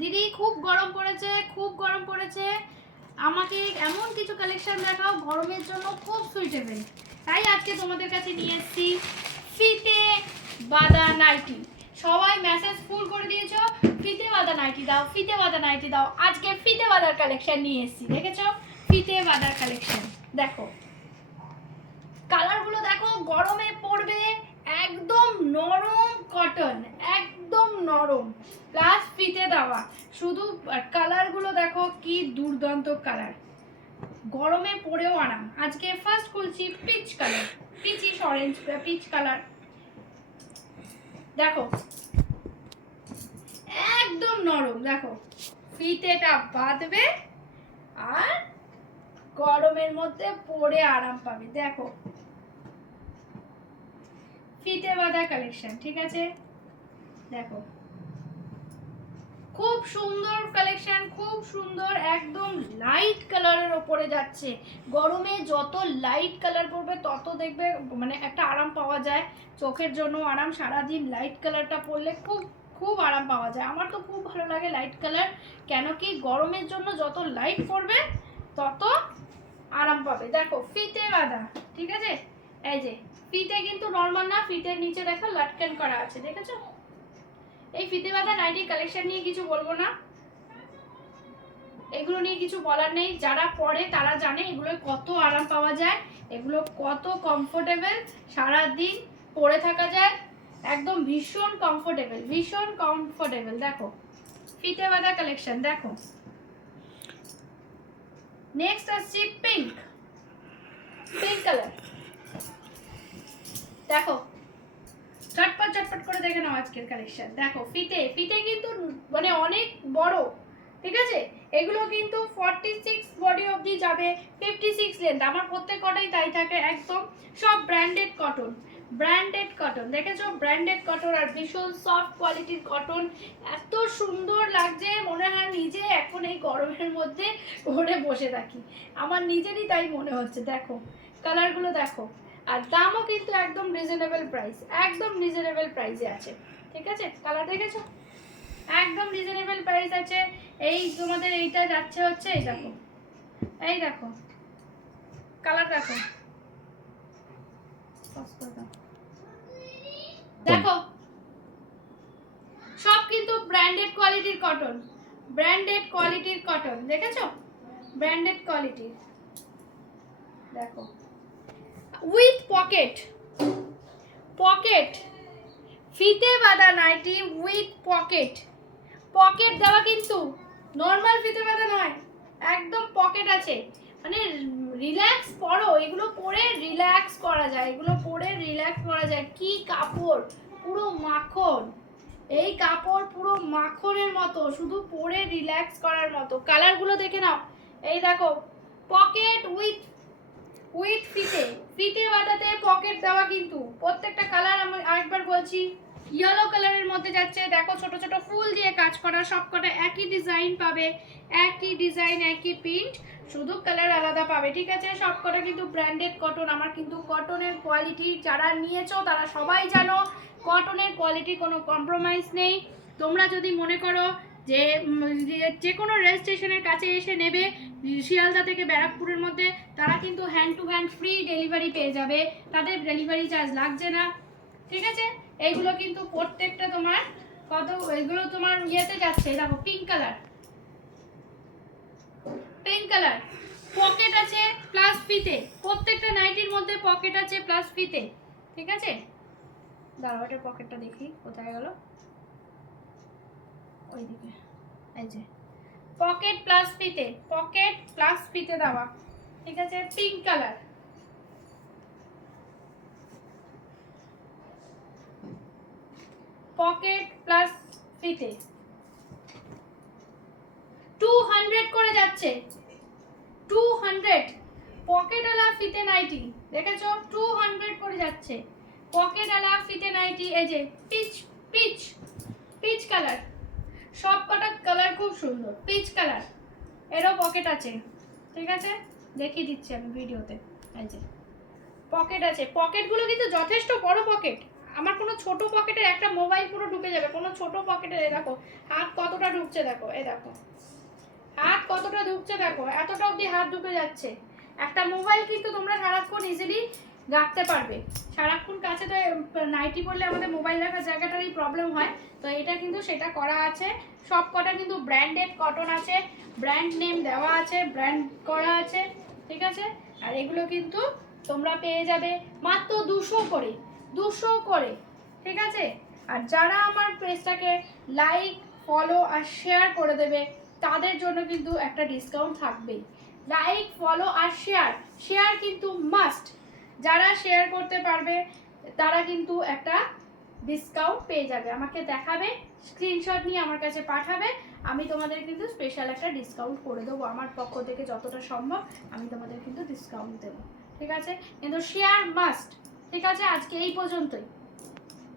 দিদি খুব গরম পড়েছে, খুব গরম পড়েছে, আমাকে এমন কিছু কালেকশন দেখাও গরমের জন্য খুব সুইটেবল। তাই আজকে তোমাদের কাছে নিয়ে এসেছি ফিতে বাঁধা নাইটি। সবাই মেসেজ ফুল করে দিয়েছো ফিতে বাঁধা নাইটি দাও, ফিতে বাঁধা নাইটি দাও। আজকে ফিতে বাঁধার কালেকশন নিয়ে এসেছি, দেখেছো? ফিতে বাঁধার কালেকশন দেখো, কালারগুলো দেখো, গরমে পড়বে, একদম নরম কটন, একদম নরম, প্লাস ফিতে দেওয়া। শুধু কালারগুলো দেখো কি দুর্দান্ত কালার, গরমে পরেও আরাম। আজকে ফার্স্ট খুলছি peach colour, peachish orange peach colour. দেখো একদম নরম, দেখো ফিতেটা বাঁধবে আর গরমের মধ্যে পরে আরাম পাবে। দেখো ফিতে বাঁধা কালেকশন, ঠিক আছে? দেখো খুব সুন্দর কালেকশন, খুব সুন্দর, একদম লাইট কালারের ওপরে যাচ্ছে। গরমে যত লাইট কালার পরবে তত দেখবে মানে একটা আরাম পাওয়া যায়, চোখের জন্য আরাম। সারাদিন লাইট কালারটা পরলে খুব খুব আরাম পাওয়া যায়। আমার তো খুব ভালো লাগে লাইট কালার, কেন কি গরমের জন্য যত লাইট পরবে তত আরাম পাবে। দেখো ফিতে বাঁধা, ঠিক আছে? এই যে ফিতে কিন্তু নর্মাল না, ফিতের নিচে দেখো লাটকান করা আছে, দেখেছো? এই ফিতে বাঁধা নাইটি কালেকশন নিয়ে কিছু বলবো না, এগুলো নিয়ে কিছু বলার নেই। যারা পরে তারা জানে এগুলো কত আরাম পাওয়া যায়, এগুলো কত কমফোর্টেবল, সারাদিন পরে থাকা যায়, একদম ভীষণ কমফোর্টেবল, ভীষণ কমফোর্টেবল। দেখো ফিতে বাঁধা কালেকশন দেখো। নেক্সট আসছি পিঙ্ক, পিঙ্ক কালার। দেখো চটপট চটপট করে দেখে নাও আজকের কালেকশন। দেখো ফিতে, ফিতে কিন্তু মানে অনেক বড়, ঠিক আছে? এগুলো কিন্তু 46 বডি অবধি যাবে, 56 লেন্থ। আমার প্রত্যেক কটাই তাই থাকে, একদম সব ব্র্যান্ডেড কটন, ব্র্যান্ডেড কটন, দেখেছো? ব্র্যান্ডেড কটন আর ভীষণ সফট কোয়ালিটির কটন। এত সুন্দর লাগছে, মনে হয় নিজে এখন এই গরমের মধ্যে ঘরে বসে থাকি, আমার নিজেরই তাই মনে হচ্ছে। দেখো কালারগুলো দেখো, আর দামও কিন্তু একদম রিজনেবল প্রাইস, একদম রিজনেবল প্রাইসে আছে, ঠিক আছে? কালার দেখেছো, একদম রিজনেবল প্রাইস আছে। এই তোমাদের এইটা যাচ্ছে হচ্ছে, এই দেখো, এই দেখো কালার দেখো, দেখো সব কিন্তু ব্র্যান্ডেড কোয়ালিটির কটন, ব্র্যান্ডেড কোয়ালিটির কটন, দেখেছো? ব্র্যান্ডেড কোয়ালিটির। দেখো উইথ পকেট, পকেট ফিতে বাঁধা নাইটি উইথ পকেট, পকেট দেওয়া কিন্তু, নর্মাল ফিতে বাঁধা নয়, একদম পকেট আছে। মানে রিল্যাক্স পরো, এগুলো পরে রিল্যাক্স করা যায়, এগুলো পরে রিল্যাক্স করা যায়। কি কাপড়, পুরো মাখন, এই কাপড় পুরো মাখনের মতো, শুধু পরে রিল্যাক্স করার মতো। কালারগুলো দেখে নাও, এই দেখো পকেট উইথ উইথ ফিতে, ফিতে বাঁধাতে পকেট দেওয়া কিন্তু। প্রত্যেকটা কালার আমি আরেকবার বলছি, ইয়েলো কালারের মধ্যে যাচ্ছে। দেখো ছোট ছোট ফুল দিয়ে কাজ করা, সবকটা একই ডিজাইন পাবে, একই ডিজাইন একই প্রিন্ট, শুধু কালার আলাদা পাবে, ঠিক আছে? সবকটা কিন্তু ব্র্যান্ডেড কটন। আমার কিন্তু কটনের কোয়ালিটি যারা নিয়েছো তারা সবাই জানো, কটনের কোয়ালিটি কোনো কম্প্রোমাইজ নেই। তোমরা যদি মনে করো যে কোনো রেল স্টেশনের কাছে এসে নেবে, শিয়ালদা থেকে ব্যারাকপুরের মধ্যে, তারা কিন্তু hand to hand free delivery পেয়ে যাবে, তাদের ডেলিভারি চার্জ লাগছে না, ঠিক আছে? এইগুলো কিন্তু প্রত্যেকটা তোমার কত, এগুলো তোমার ইয়েতে যাচ্ছে। দেখো pink colour, pink colour, pocket আছে প্লাস ফিতে, প্রত্যেকটা নাইটির মধ্যে পকেট আছে প্লাস ফিতে, ঠিক আছে? দাঁড়াও এটার পকেটটা দেখি কোথায় গেল, ওইদিকে, এই যে পকেট প্লাস ফিতে, পকেট প্লাস ফিতে দেওয়া, ঠিক আছে? পিঙ্ক কালার, পকেট প্লাস ফিতে 200 করে যাচ্ছে, 200 পকেট আলা ফিতে নাইটি, দেখেছো? 200 করে যাচ্ছে পকেট আলা ফিতে নাইটি। এই যে পিচ, পিচ, পিচ কালার, সব কটা কালার খুব সুন্দর। পিচ কালার, এরও পকেট আছে, ঠিক আছে? দেখিয়ে দিচ্ছি আমি ভিডিওতে। এই যে পকেট আছে, পকেটগুলো কিন্তু যথেষ্ট বড় পকেট। আমার কোনো ছোট পকেটের একটা মোবাইল পুরো ঢুকে যাবে, কোনো ছোট পকেটে দেখো হাত কতটা ঢুকছে দেখো, এই দেখো হাত কতটা ঢুকছে দেখো, এতটা অবধি হাত ঢুকে যাচ্ছে। একটা মোবাইল কিন্তু তোমরা সারাক্ষণ ইজিলি রাখতে পারবে। সারাক্ষণ কাছে তো নাইটি পরলে আমাদের মোবাইল রাখার জায়গাটারই প্রবলেম হয়, তো এটা কিন্তু সেটা করা আছে। সব কটা কিন্তু ব্র্যান্ডেড কটন আছে, ব্র্যান্ড নেম দেওয়া আছে, ব্র্যান্ড করা আছে, ঠিক আছে। আর এগুলো কিন্তু তোমরা পেয়ে যাবে মাত্র 200 করে, 200 করে, ঠিক আছে। আর যারা আমার পেজটাকে লাইক, ফলো আর শেয়ার করে দেবে তাদের জন্য কিন্তু একটা ডিসকাউন্ট থাকবেই। লাইক, ফলো আর শেয়ার, শেয়ার কিন্তু মাস্ট। যারা শেয়ার করতে পারবে তারা কিন্তু একটা ডিসকাউন্ট পেয়ে যাবে। আমাকে দেখাবে, স্ক্রিনশট নিয়ে আমার কাছে পাঠাবে, আমি তোমাদের কিন্তু স্পেশাল একটা ডিসকাউন্ট করে দেবো। আমার পক্ষ থেকে যতটা সম্ভব আমি তোমাদের কিন্তু ডিসকাউন্ট দেবো, ঠিক আছে। কিন্তু শেয়ার মাস্ট, ঠিক আছে। আজকে এই পর্যন্তই।